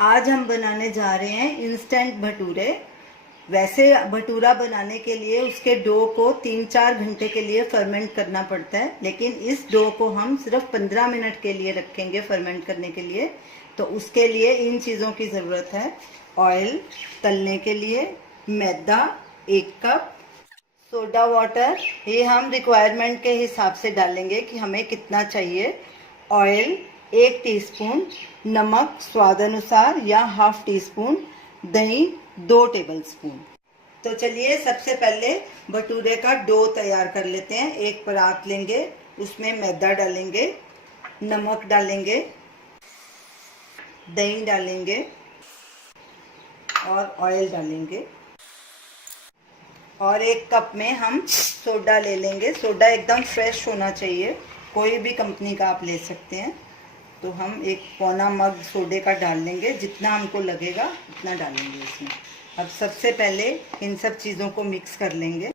आज हम बनाने जा रहे हैं इंस्टेंट भटूरे। वैसे भटूरा बनाने के लिए उसके डो को 3-4 घंटे के लिए फर्मेंट करना पड़ता है, लेकिन इस डो को हम सिर्फ 15 मिनट के लिए रखेंगे फर्मेंट करने के लिए। तो उसके लिए इन चीज़ों की ज़रूरत है: ऑयल तलने के लिए, मैदा 1 कप, सोडा वाटर ये हम रिक्वायरमेंट के हिसाब से डालेंगे कि हमें कितना चाहिए, ऑयल 1 टीस्पून, नमक स्वाद अनुसार या ½ टीस्पून, दही 2 टेबलस्पून। तो चलिए सबसे पहले भटूरे का डो तैयार कर लेते हैं। एक परात लेंगे, उसमें मैदा डालेंगे, नमक डालेंगे, दही डालेंगे और ऑयल डालेंगे। और 1 कप में हम सोडा ले लेंगे। सोडा एकदम फ्रेश होना चाहिए, कोई भी कंपनी का आप ले सकते हैं। तो हम 1 पौना मग सोडे का डाल लेंगे, जितना हमको लगेगा उतना डालेंगे इसमें। अब सबसे पहले इन सब चीज़ों को मिक्स कर लेंगे।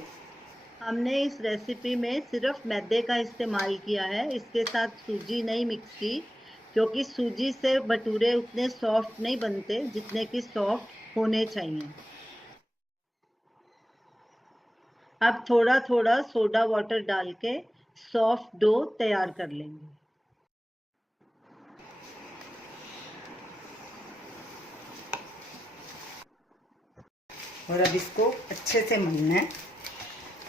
हमने इस रेसिपी में सिर्फ मैदे का इस्तेमाल किया है, इसके साथ सूजी नहीं मिक्स की, क्योंकि सूजी से भटूरे उतने सॉफ्ट नहीं बनते जितने कि सॉफ्ट होने चाहिए। अब थोड़ा थोड़ा सोडा वाटर डाल के सॉफ्ट डो तैयार कर लेंगे। और अब इसको अच्छे से मलना है,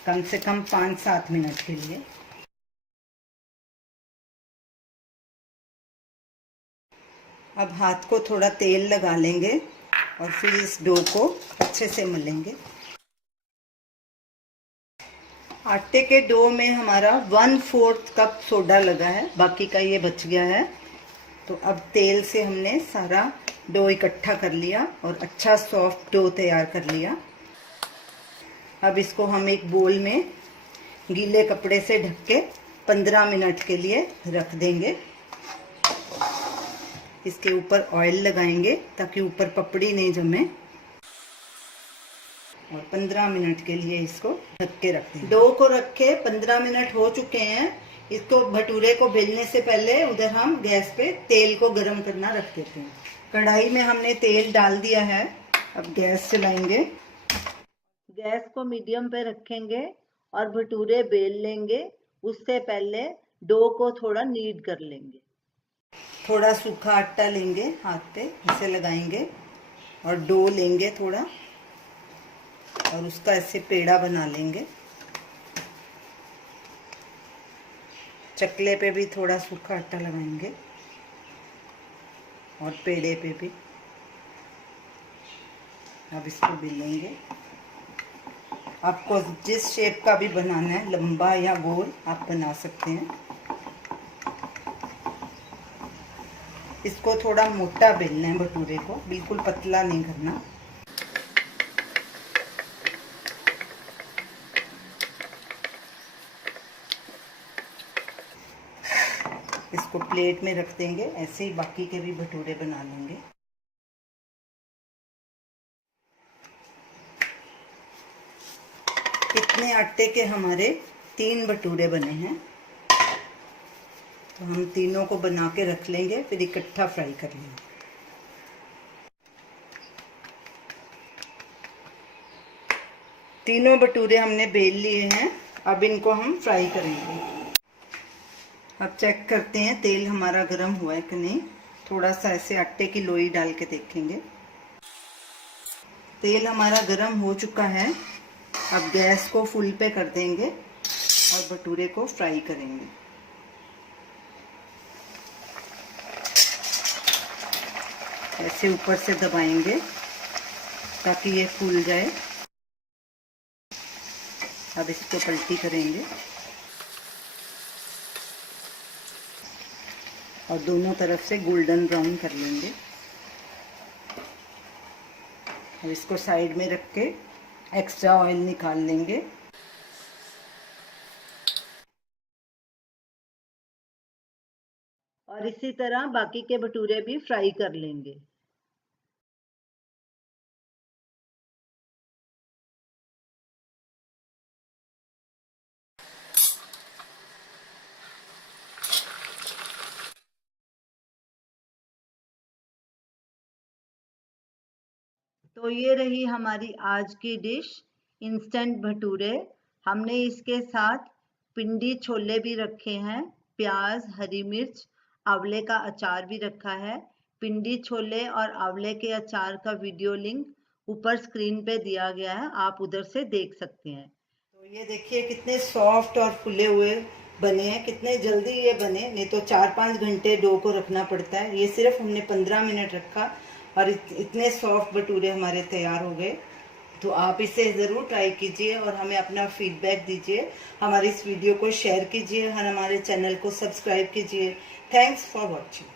कम से कम 5-7 मिनट के लिए। अब हाथ को थोड़ा तेल लगा लेंगे और फिर इस डो को अच्छे से मलेंगे। आटे के डो में हमारा 1/4 कप सोडा लगा है, बाकी का ये बच गया है। तो अब तेल से हमने सारा डो इकट्ठा कर लिया और अच्छा सॉफ्ट डो तैयार कर लिया। अब इसको हम एक बोल में गीले कपड़े से ढक के 15 मिनट के लिए रख देंगे। इसके ऊपर ऑयल लगाएंगे ताकि ऊपर पपड़ी नहीं जमे, और 15 मिनट के लिए इसको ढक के रख देंगे। डो को रख के 15 मिनट हो चुके हैं। इसको भटूरे को बेलने से पहले उधर हम गैस पे तेल को गरम करना रख देते हैं। कढ़ाई में हमने तेल डाल दिया है। अब गैस चलाएंगे, गैस को मीडियम पे रखेंगे और भटूरे बेल लेंगे। उससे पहले डो को थोड़ा नीड कर लेंगे। थोड़ा सूखा आटा लेंगे, हाथ पे ऐसे लगाएंगे और डो लेंगे थोड़ा, और उसका ऐसे पेड़ा बना लेंगे। चकले पे भी थोड़ा सूखा आटा लगाएंगे और पेड़े पे भी। अब इसको बेलेंगे। आपको जिस शेप का भी बनाना है, लंबा या गोल, आप बना सकते हैं। इसको थोड़ा मोटा बेलना है भटूरे को, बिल्कुल पतला नहीं करना। इसको प्लेट में रख देंगे, ऐसे ही बाकी के भी भटूरे बना लेंगे। इतने आटे के हमारे 3 भटूरे बने हैं। तो हम तीनों को बना के रख लेंगे, फिर इकट्ठा फ्राई कर लेंगे। तीनों भटूरे हमने बेल लिए हैं, अब इनको हम फ्राई करेंगे। अब चेक करते हैं तेल हमारा गर्म हुआ है कि नहीं। थोड़ा सा ऐसे आटे की लोई डाल के देखेंगे। तेल हमारा गर्म हो चुका है। अब गैस को फुल पे कर देंगे और भटूरे को फ्राई करेंगे। ऐसे ऊपर से दबाएंगे ताकि ये फूल जाए। अब इसको पलटी करेंगे और दोनों तरफ से गोल्डन ब्राउन कर लेंगे। अब इसको साइड में रख के एक्स्ट्रा ऑयल निकाल लेंगे। और इसी तरह बाकी के भटूरे भी फ्राई कर लेंगे। तो ये रही हमारी आज की डिश, इंस्टेंट भटूरे। हमने इसके साथ पिंडी छोले भी रखे हैं, प्याज, हरी मिर्च, आंवले का अचार भी रखा है। पिंडी छोले और आंवले के अचार का वीडियो लिंक ऊपर स्क्रीन पे दिया गया है, आप उधर से देख सकते हैं। तो ये देखिए कितने सॉफ्ट और फुले हुए बने हैं, कितने जल्दी ये बने। नहीं तो 4-5 घंटे डो को रखना पड़ता है, ये सिर्फ हमने 15 मिनट रखा और इतने सॉफ्ट भटूरे हमारे तैयार हो गए। तो आप इसे ज़रूर ट्राई कीजिए और हमें अपना फीडबैक दीजिए। हमारी इस वीडियो को शेयर कीजिए और हमारे चैनल को सब्सक्राइब कीजिए। Thanks for watching.